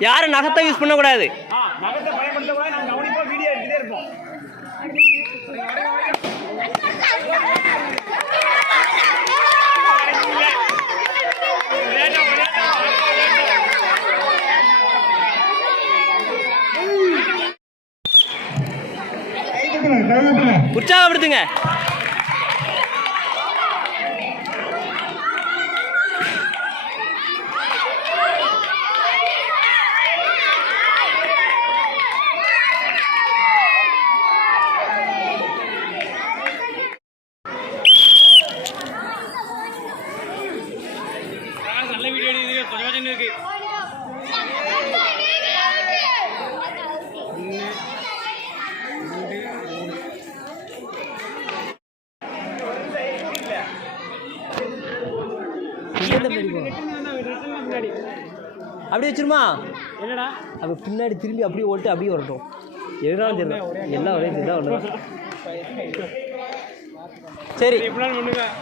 யாரும் நகத்தை யூஸ் பண்ணக்கூடாது. ஆ நகத்தை பயன்படுத்தக்கூடாது நாங்கள் கவனிப்பா வீடியோ எடுத்துட்டே இருப்போம் உற்சாகப்படுத்துங்க நல்ல வீடியோ எடுக்குது கொஞ்சம் கொஞ்சம் இருக்கு அப்படியே வச்சிருமா? என்னடா? அப்போ பின்னாடி திரும்பி அப்படியே ஓட்டு அப்படியே வரட்டும். எதுனாலும் தெரியல எல்லாம் ஒரே இதுதான் ஒன்று சரி.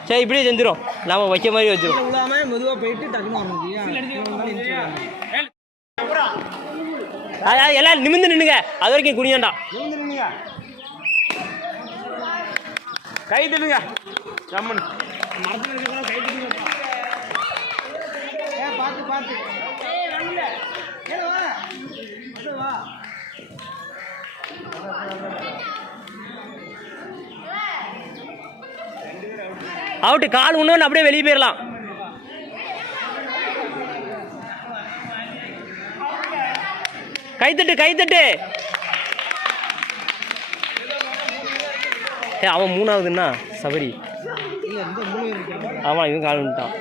சரி இப்படியே செஞ்சிரும். நாம வைக்க மாதிரி வச்சிரும். விடாம மெதுவா போயிட்டு அது எல்லாம் நிமிந்து நின்னுங்க. அது வரைக்கும் எழுந்துருங்க கை தட்டுங்க ரம்மன். மரத்தில் இருக்கிற கை தட்டுங்க பார்த்து ஏய் வரல ஏ வா வந்து வா அவுட்டு கால் ஒன்று அப்படியே வெளியே போயிடலாம் கைத்தட்டு கைத்தட்டு. ஏ அவன் மூணாவதுன்னா சபரி. ஆமாம் இவன் கால் வந்துட்டான்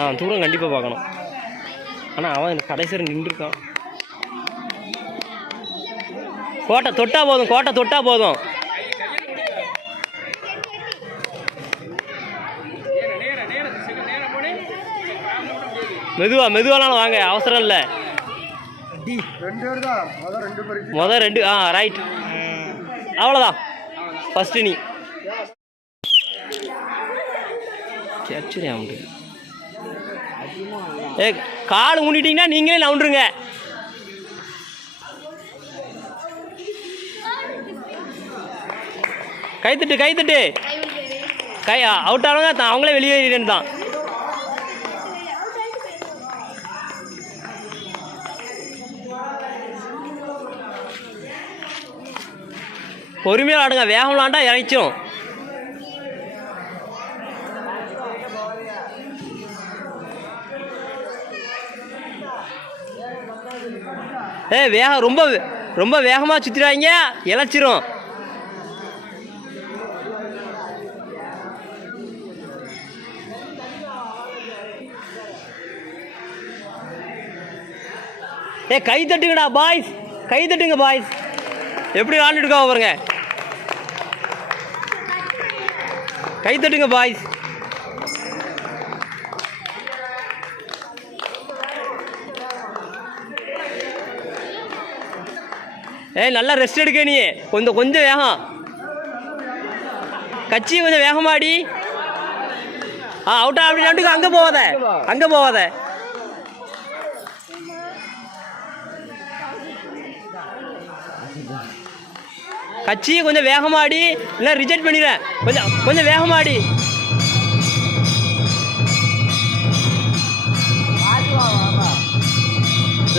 ஆ தூரம் கண்டிப்பாக பார்க்கணும். ஆனால் அவன் கடைசி வரை நின்றுருக்கான். கோட்டை தொட்டா போதும் கோட்டை தொட்டா போதும். மெதுவா மெதுவானாலும் வாங்க அவசரம் இல்லை. முதல் ரெண்டு ஆ ரைட் அவ்வளோதான் ஃபஸ்ட்டு நீ. கேப்சரே ஆகுது ஏ கால் ஊனிட்டீங்கன்னா நீங்களே நவுண்டுருங்க. கைத்தட்டு கைத்தட்டு. கை அவுட் ஆனவங்க தான் அவங்களே வெளியேறிட்டு தான். பொறுமையாக விளாடுங்க வேகம் விளாண்டா இறைச்சிரும் ஏ வேகம் ரொம்ப ரொம்ப வேகமாக சுற்றிடாதீங்க இழைச்சிரும் ஏ கை தட்டுங்கடா பாய்ஸ் கை தட்டுங்க பாய்ஸ் எப்படி விளாண்டுட்டு இருக்கோம் பாருங்க. கை தட்டுங்க பாய்ஸ் ஏய் நல்லா ரெஸ்ட் எடுக்க நீ. கொஞ்சம் கொஞ்சம் வேகம். கட்சி கொஞ்சம் வேகமாடி. ஆ அவுட்டா அப்படி அங்கே போவாத அங்கே போவாத கட்சியை கொஞ்சம் வேகமாடி. இல்லை ரிஜெக்ட் பண்ணிடுறேன் கொஞ்சம் கொஞ்சம் வேகமாடி.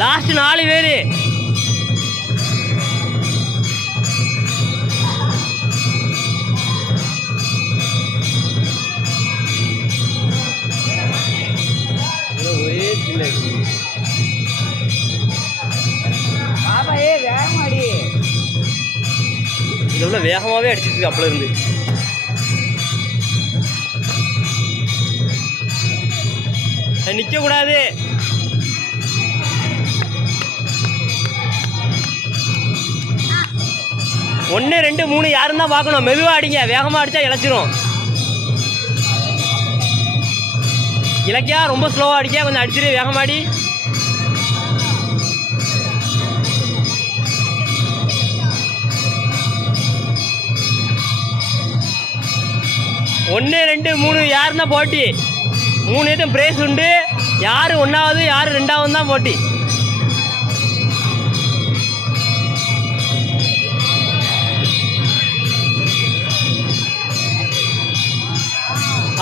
லாஸ்ட் நாலு பேர். இல்லை சின்ன பாபா ஏ வேகமாடி இதை விட வேகமாகவே அடிச்சிட்டு இருக்கு அப்பல இருந்து நிற்க கூடாது. ஒன்று ரெண்டு மூணு யாரும் தான் பார்க்கணும். மெதுவாக அடிங்க. வேகமாக அடித்தா இழைச்சிரும் இலக்கியா ரொம்ப ஸ்லோவாக அடிக்க கொஞ்சம் அடிச்சிரு வேகமாடி. ஒன்று ரெண்டு மூணு யாருன்னா போட்டி? மூணு இதுவும் பிரைஸ் உண்டு. யார் ஒன்றாவது யார் ரெண்டாவது தான் போட்டி.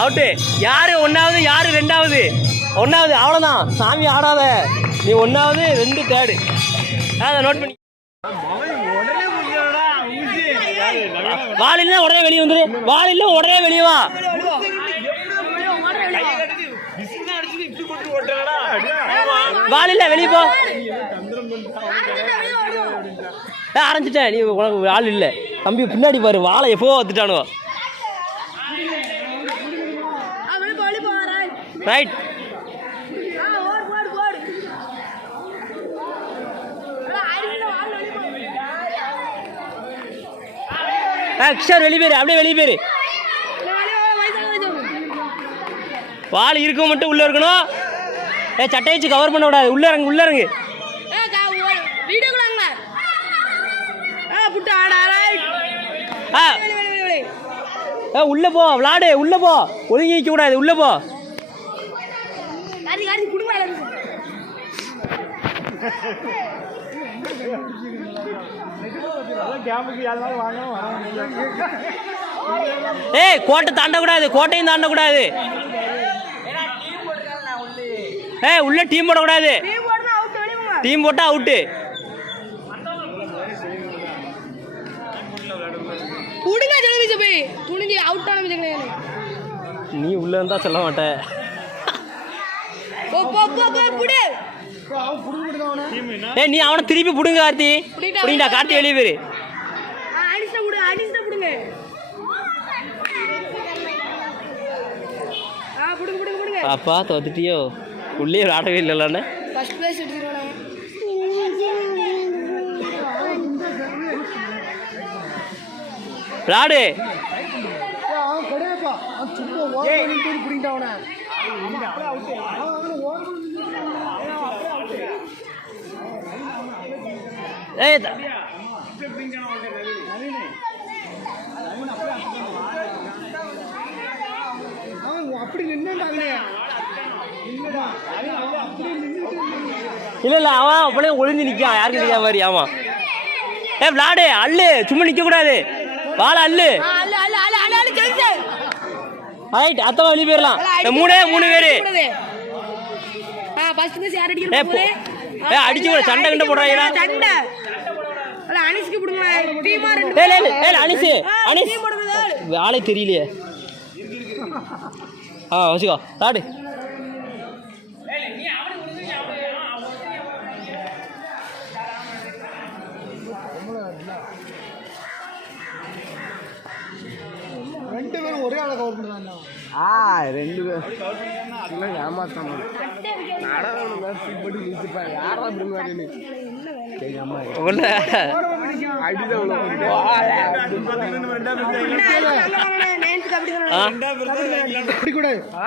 அவுட்டு யார் ஒன்றாவது யார் ரெண்டாவது? ஒன்றாவது அவ்வளோதான் சாமி ஆடாத. நீ ஒன்றாவது ரெண்டு தேர்டு அதை நோட் பண்ணி உடனே உடனே வெளியே வந்துரு. வால் இல்லை உடனே வெளியே வா. பிசினா இல்லை வெளியே போ. ஆரம்பிச்சிட்டேன். நீ உனக்கு ஆள் இல்லை. தம்பி பின்னாடி பாரு. வாழை எப்போ வந்துட்டானுவோ ரைட் ஆ கிஷோர் வெளியே போயிரு அப்படியே வெளியே போயிரு வால் இருக்க மட்டும் உள்ளே இருக்கணும். ஏ சட்டை வச்சு கவர் பண்ண விடாது. உள்ளே இறங்கு உள்ளே இறங்கு. ஆ ஆ உள்ளே போ விளாடு உள்ளே போ. ஒதுங்கி வைக்க கூடாது உள்ளே போ. யாராவது வாங்க வர ஏய் கோட்டை தாண்டக்கூடாது கோட்டையும் தாண்டக்கூடாது. ஏய் உள்ள டீம் போடக்கூடாது. டீம் போடுனா அவுட் வெளிய போங்க டீம் போட்டா அவுட்டு குடுங்க ஜெலிபிச்சு போய். துணிஞ்சு அவுட் ஆன நீ உள்ள இருந்தா சொல்ல மாட்டேன் ஏய் நீ அவனை திருப்பி புடுங்க கார்த்தி. புடிங்கடா கார்த்தி வெளியே போயிரு. அப்பா தோத்துட்டியோ? உள்ளே விளாடவே இல்லைல்லண்ணே ஃபர்ஸ்ட் பிளேஸ் எடுத்துறானே ஏய் த- இல்ல இல்ல அவன் அப்படியே ஒளிஞ்சு நிக்கான் யாருக்கு தெரியாத மாதிரி ஆமா ஏ விளாடு அள்ளு சும்மா நிக்க கூடாது வாழ அல்ல அல்ல அல்ல அல்ல அல்ல ரைட் அத்தமா வெளியே போயிடலாம் மூணே மூணு பேரு ஆ ஏய், அடிச்சு கூட, சண்டை கிண்டை போடுறாங்கடா. சண்டை அல்ல அனிஸ்க்கு புடுங்க டீமா ரெண்டு ஏய் ஏய், ஏய் அனிஸ் அனிஸ். டீம் போடுறது ஆளே. தெரியலையே. ஆ வச்சுக்கோ ஆ ரெண்டு பேர் ஏமாத்தான் நாடகம் போட்டு நிறுத்திப்பேன் ஆ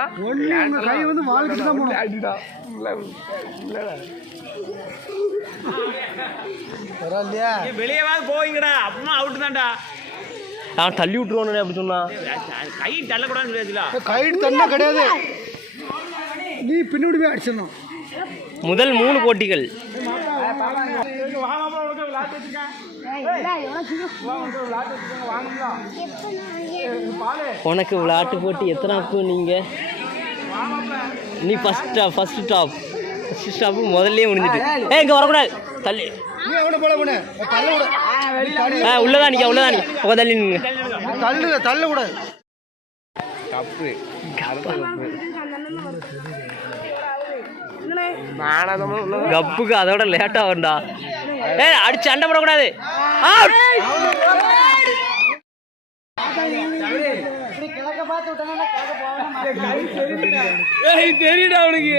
கை வந்து வாழ்க்கை தான் போகணும் அடிடா. பரவாயில்லையா? வெளியவாது போவீங்கடா அப்புறமா அவுட் தான்டா. நான் தள்ளி விட்டுருவோன்னு அப்படி சொன்னா. கை தள்ளக்கூடாதுன்னு கைடு தண்ணா கிடையாது. நீ பின்னாடி போய் அடிச்சிடணும் முதல் மூணு போட்டிகள். உனக்கு விளையாட்டு போட்டி எத்தனை நீங்க? நீ first top first top first stop முதல்லயே முடிஞ்சிட்டு ஏ இங்க வரக்கூடாது. தள்ளி. ஆ உள்ளதான் நிக்க உள்ளதான் நிக்க. உங்க தள்ளி நிங்க தள்ளு தள்ள கூடாது தப்பு. கப்புக்கு அதோட லேட்டா வந்தா ஏ அடிச்சு சண்டை போடக்கூடாது. தெரியுடா அவனுக்கு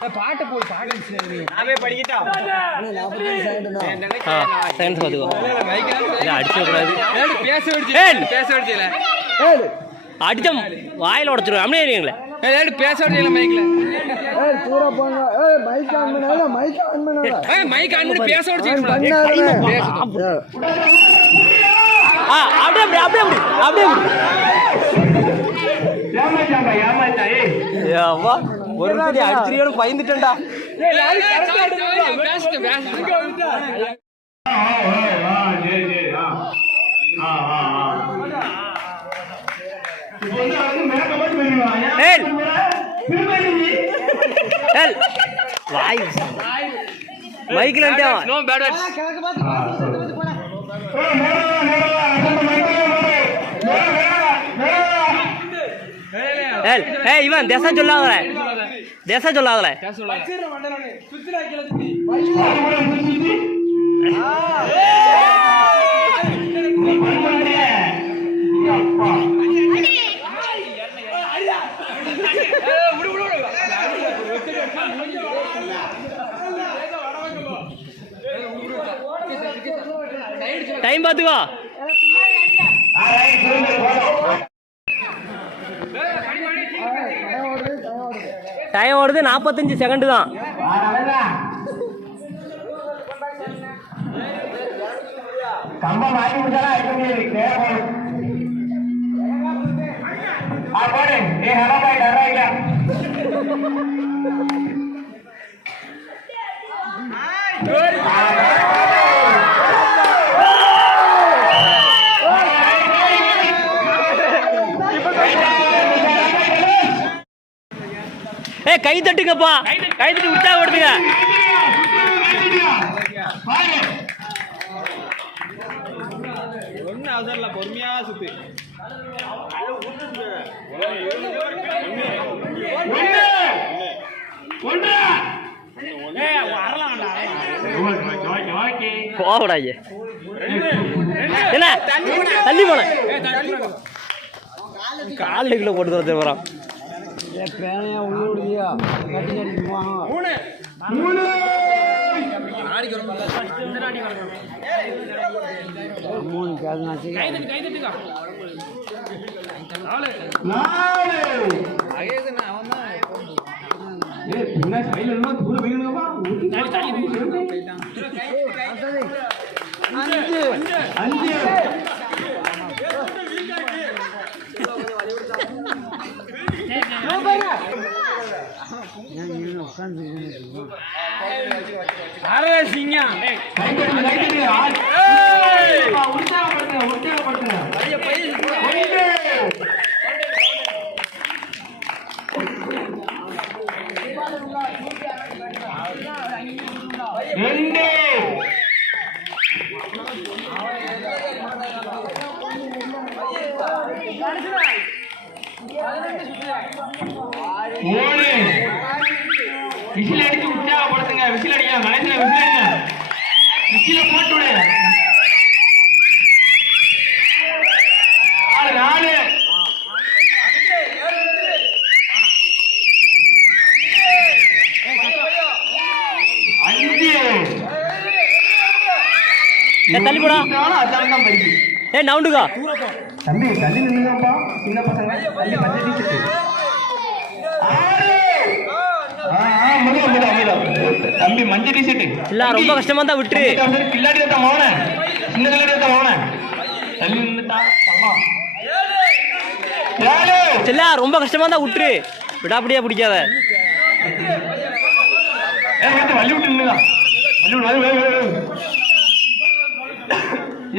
பாட்டு போடு பாட்டு படிக்கிட்டா? ஆ பேச வச்சு ஏய். பேச வச்சுல அடிச்ச வாயில் உடச்சிருவேன். அப்படியே ஏய் பேச வச்சுல மைக்ல ஏய் மைக் ஆன் பண்ணி. பேச வச்சுக்கணும் ஆ அப்படியே அப்படி அப்படியே அப்படி அப்படியே அப்படி. ஏமாச்சாம்பா ஏமாச்சா ஏய் ஏவா ஒரு பெரிய அடிச்சிரியோட பயந்துட்டேன்டா. வாய் மைக்கில் வந்துட்டேன் நோ பேட். வேர்ட்ஸ் ஏல் இவன் திசை சொல்லாதல திசை சொல்லாதல டைம் பார்த்துக்கோ டைம் ஓடுது நாற்பத்தஞ்சு செகண்டு தான். கம்பம் வாங்கி முடியாது. போடு. ஆ போடு. ஏ ஹலோ பாய் டரா இல்ல ஏய் கை தட்டுங்கப்பா. கை தட்டி உற்சாகப்படுத்துங்க ஒன்றும் அவசரம் இல்லை பொறுமையா சுத்து. போடாங்க என்ன? தள்ளி போன. காலுக்குள்ள போட்டு தரது வரான் அஞ்சு சிங்கம் கைத்தட்டு கைத்தட்டு ஆள். உற்சாகப்படுத்துங்க உற்சாகப்படுத்துங்க ஒன்று. ரெண்டு மூணு விசில் அடிச்சு உற்சாகப்படுத்துங்க. விசில் அடிங்க. கணேசன விசில் அடிங்க. விசில போட்டு விடு. நாலு நாலு தள்ளி போடா. அதான் தான் ஏய் நவுண்டுக்கா. தம்பி தள்ளி நின்னுங்கப்பா சின்ன பசங்க தள்ளி மஞ்சள் டீஷர்ட் ஆறு ஆ, ஆ, முடியும், முடியும், முடியும். தம்பி மஞ்சள் டீஷர்ட் இல்ல ரொம்ப கஷ்டமா தான் விட்டுரு. கில்லாடி தான் மோன சின்ன கில்லாடி தான் மோன தள்ளி நின்னுட்டா ரொம்ப கஷ்டமா தான் விட்டுரு. விடாப்படியா பிடிக்காத. வள்ளி விட்டு வள்ளி.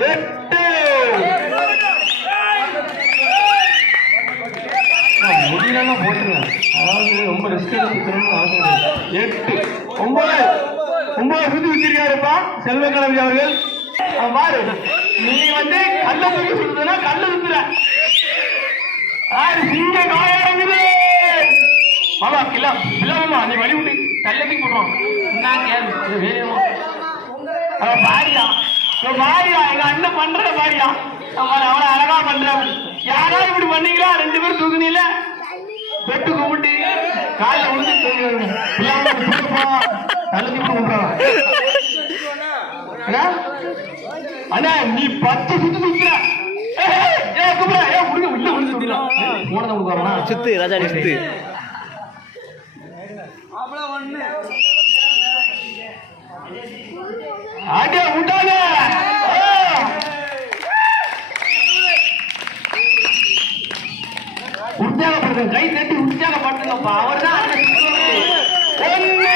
எட்டு. முடியலன்னா போட்டுருங்க. அதாவது ரொம்ப ரிஸ்க் எடுத்து அவசியம் எட்டு ஒன்பது ஒன்பது சுத்தி வச்சிருக்காருப்பா செல்வ கலவி அவர்கள் பாரு நீ வந்து கல்ல தூக்கி சுத்துனா கல்ல சுத்துற. ஆறு சிங்க காயங்குது மாமா இல்ல இல்ல நீ வழி விட்டு தள்ளி போடுறோம். என்ன வேணுமா அவன் பாரியா. அவன் பாரியா. எங்க அண்ணன் பண்ற பாரியா. அவன் அவனை அழகா பண்ற யாராவது இப்படி பண்ணீங்களா? ரெண்டு பேரும் தூக்குனீங்களா? பெட்டு கும்பிட்டு காலைல கொடுப்பா. தள்ளி அண்ணா அண்ணா, நீ பத்து சுத்து சுத்துற? சுத்து ராஜா நீ சுத்து. அடே, விட்டானே. ஆ. உற்சாகப்படுத்துங்க. கை தட்டி உற்சாகப்படுத்துங்கப்பா. அவர்தான் அண்ணன் சுத்துறவர். ஒண்ணு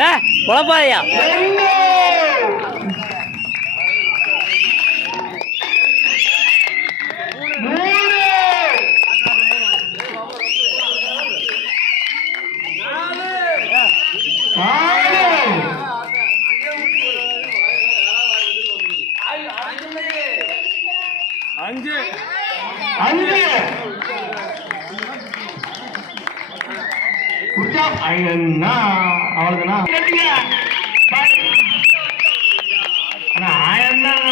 ஏ குழப்பாதையா ரெண்டு மூணு நாலு அஞ்சு அஞ்சு உற்சாகம் ஐயண்ணா அவ்வளவுதானா ஆயிரம் தான்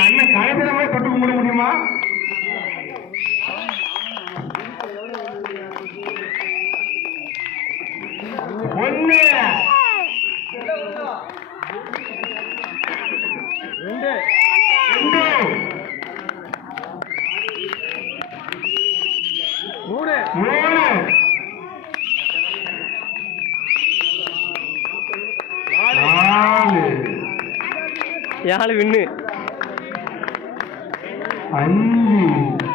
அண்ணன் கடைசியில தொட்டு கும்பிட முடியுமா ஒண்ணு ரெண்டு ரெண்டு மூணு மூணு நாலு யாழ் வின்னு. அஞ்சு.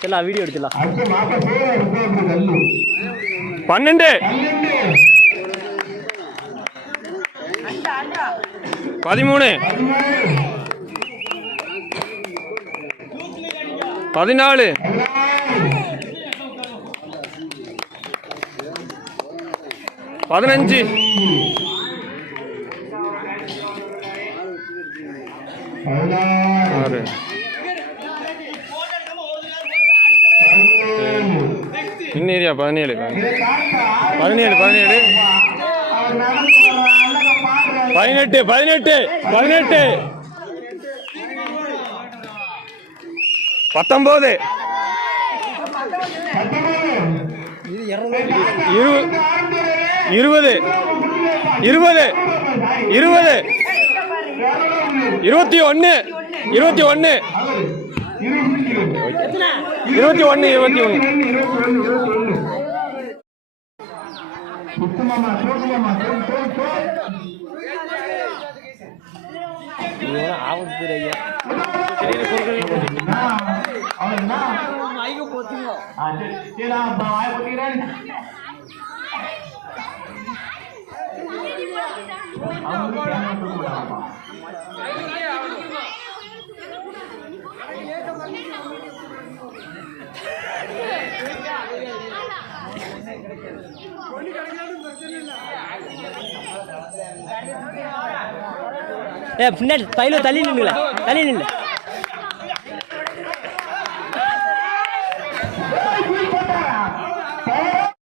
சரிலா வீடியோ எடுத்துலாம் பன்னெண்டு பதிமூணு பதினாலு பதினஞ்சு பதினாறு ஆறு பதினேழு இன்னும் பதினேழு. பதினேழு பதினேழு. பதினெட்டு பதினெட்டு பதினெட்டு. பத்தொன்பது இருபது. இருபது. இருபது. இருபத்தி ஒன்று. இருபத்தி ஒன்று. இருபத்தி ஒன்று இருபத்தி ஒன்று. சுத்தமாமா சோசியமா சோல் சோல் சோல் ஆபத்து ஐயா அவனா மைக்க போச்சுங்க அது ஏடா அப்பா ஏ பின்னாடி பையில தள்ளி நின்றுங்களேன் தள்ளி நின்று